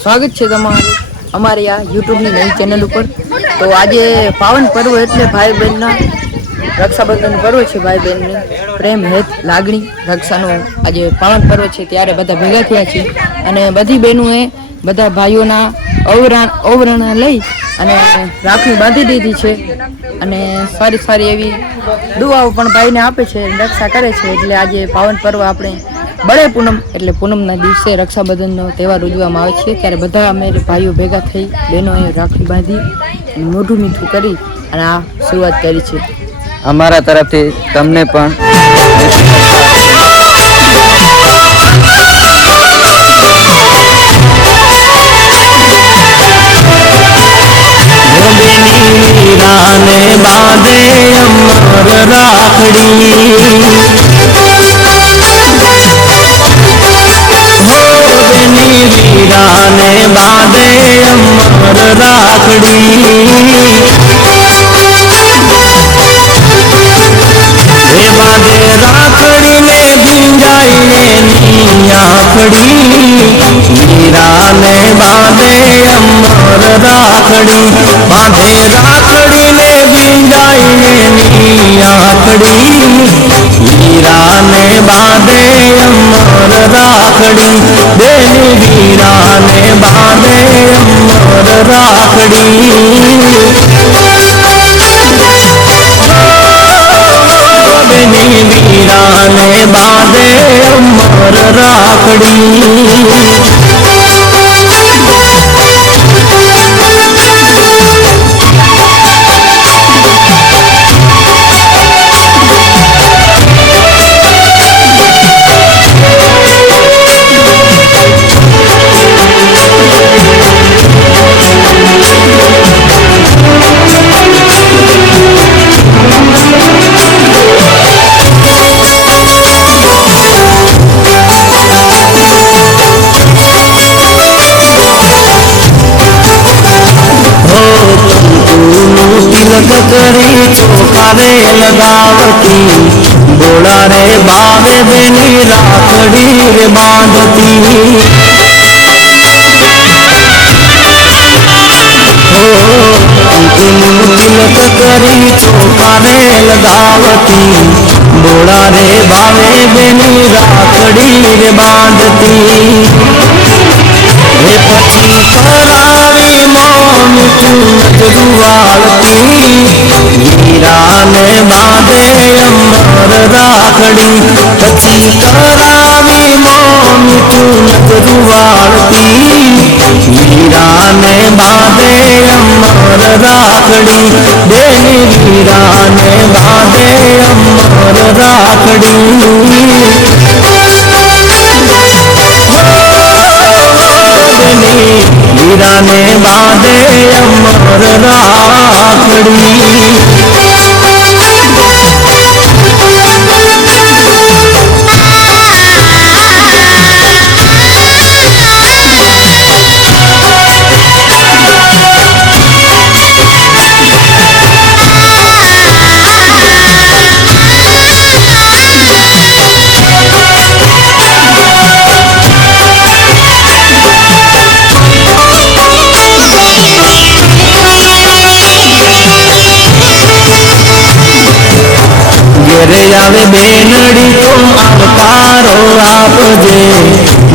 સ્વાગત છે તમારું અમારી આ યુટ્યુબની નવી ચેનલ ઉપર. તો આજે પાવન પર્વ એટલે ભાઈ બહેનના રક્ષાબંધન પર્વ છે ભાઈ બહેનની પ્રેમ, હેત, લાગણી, રક્ષાનો આજે પાવન પર્વ છે, ત્યારે બધા ભેગા થયા છે અને બધી બહેનોએ બધા ભાઈઓના અવરાણ અવરણ લઈ અને રાખડી બાંધી દીધી છે. અને સારી સારી એવી દુઆઓ પણ ભાઈને આપે છે, રક્ષા કરે છે. એટલે આજે પાવન પર્વ આપણે બળે પૂનમ. એટલે પૂનમના દિવસે રક્ષાબંધનનો તહેવાર ઉજવવામાં આવે છે. ત્યારે બધા અમે ભાઈઓ ભેગા થઈ બહેનોએ રાખડી બાંધી અને મોઢું મીઠું કરી અને આ શરૂઆત કરી છે. અમારા તરફથી તમને પણ બાંધે અમર રાખડી. વીરાને બાંધે અમર રાખડી એ બાંધે રાખડીને ભીંજાઈને ની આખડી વીરાને બાંધે અમર રાખડી બાંધે રાખડીને રાખડી વીરાને બાંધે અમર રાખડી ચોખારે લગાવતી બોળા રે બાવે બેની રાખડી રે બાંધતી હો કંકુનું તિલક કરી ચોખારે લગાવતી બોળા રે બાવે બેની રાખડી રે બાંધતી નજરુવાળતી વીરાને બાંધે અમર રાખડી પછી કરાવી મોમીઠું નજરુવાળતી વીરાને બાંધે અમર રાખડી બેની વીરાને બાંધે અમર આપજે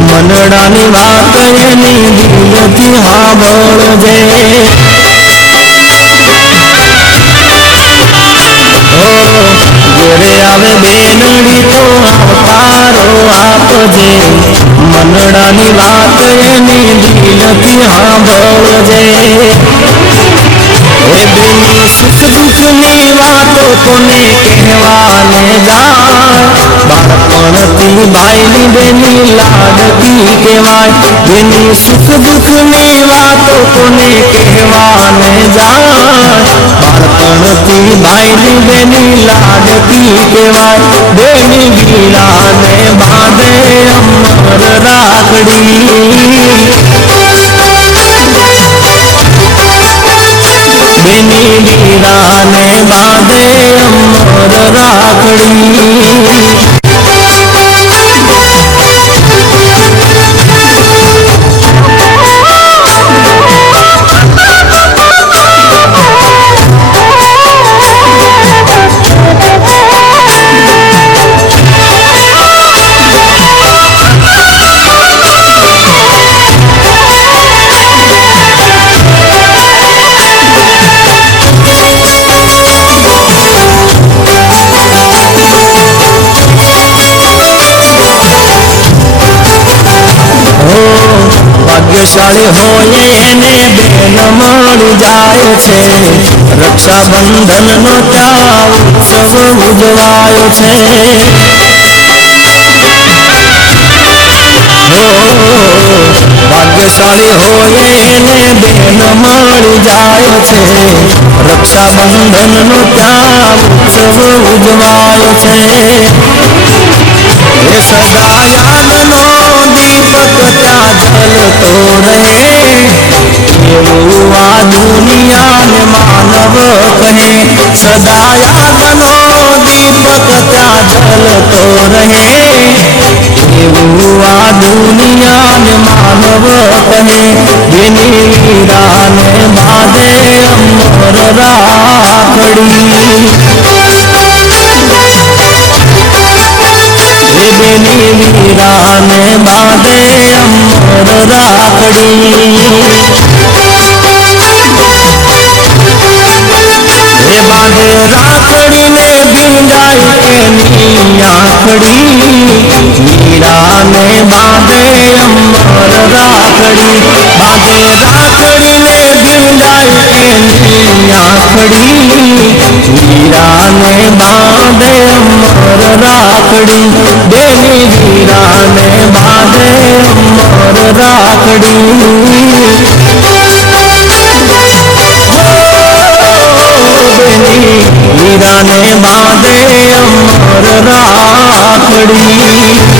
મનડાની વાત એની દિલથી સાંભળજે ઓ ઘેરે આવે બેનડી તો આવકારો આપજે મનડાની વાત એની દિલથી સાંભળજે એ બેની સુખ દુઃખની વાતો કોને કહેવાને જાય બાળપણથી બાયની બેની લાડકી કહેવાય જેની સુખ દુઃખની વાતો કોને કહેવાને જાય બાળપણથી ભાઈની બેની લાડકી કહેવાય બેની વીરાને બાંધે અમર રાખડી બેની વીરાને બાંધે અમર રાખડી સળ હોય ને બેન મળી જાય છે. રક્ષાબંધન નો ત્યાં ઉત્સવ ઉજવાયો છે. ભાગ્યશાળી હોય એને બેન મળી જાય છે. રક્ષાબંધન નો ત્યાં ઉત્સવ ઉજવાયો છે. સદાયાનનો જલતો રે એવું આ દુનિયાને માનવ કહે સદાય આગનો દીપક ત્યાં જલતો રહે એવું આ દુનિયાને માનવ કહે વિની વીરા me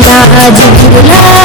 ला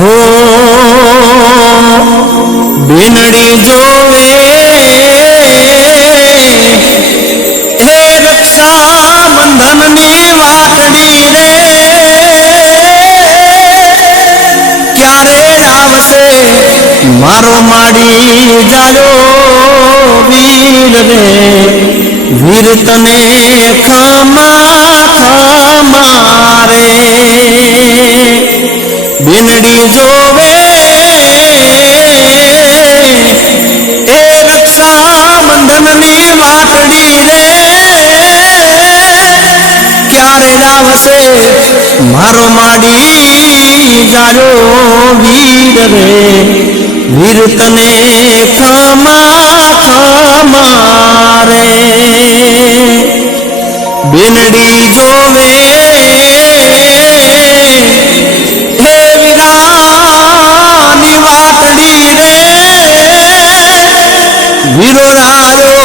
હો બિનડી જોવે મારો માડી જાયો વીર રે. વીર તને ખમા ખમા રે. બિનડી જોવે હે વિરાની વાટડી રે. વીરો રાયો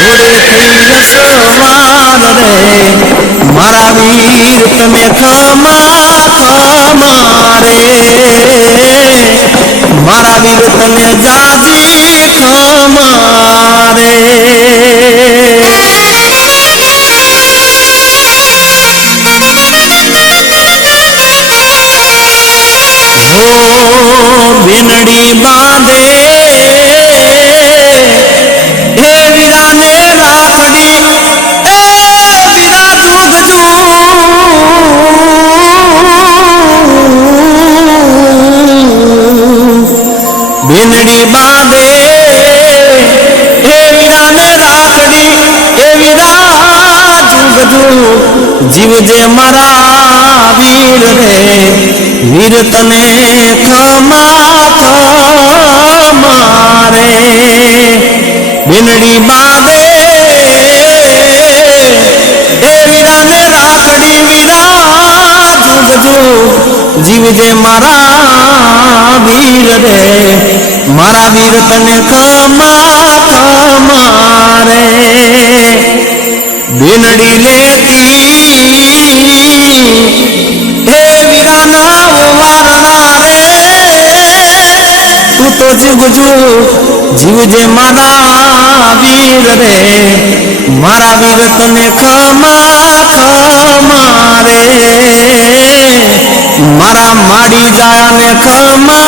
ઘોડેથી સવાર રે. મારા વીર તમે ખમા મારા વીર તમે બિનડી બાંધે, એવી રાને રાખડી એવી વીરા જુગજુ જીવ જે મારા વીર રે વીર તને ખમા ખમા રે. બિનડી બાંધે, એવી રાને રાખડી વીરા જુગજુ જીવ જે મારા વીર રે, મારા વીર તને ખમા ખમા રે બિનડી લેતી, હે વીરાના વારણા રે તું તો જીવજુ જીવજે મારા વીર રે, મારા વીર તને ખમા ખમા માડી જાય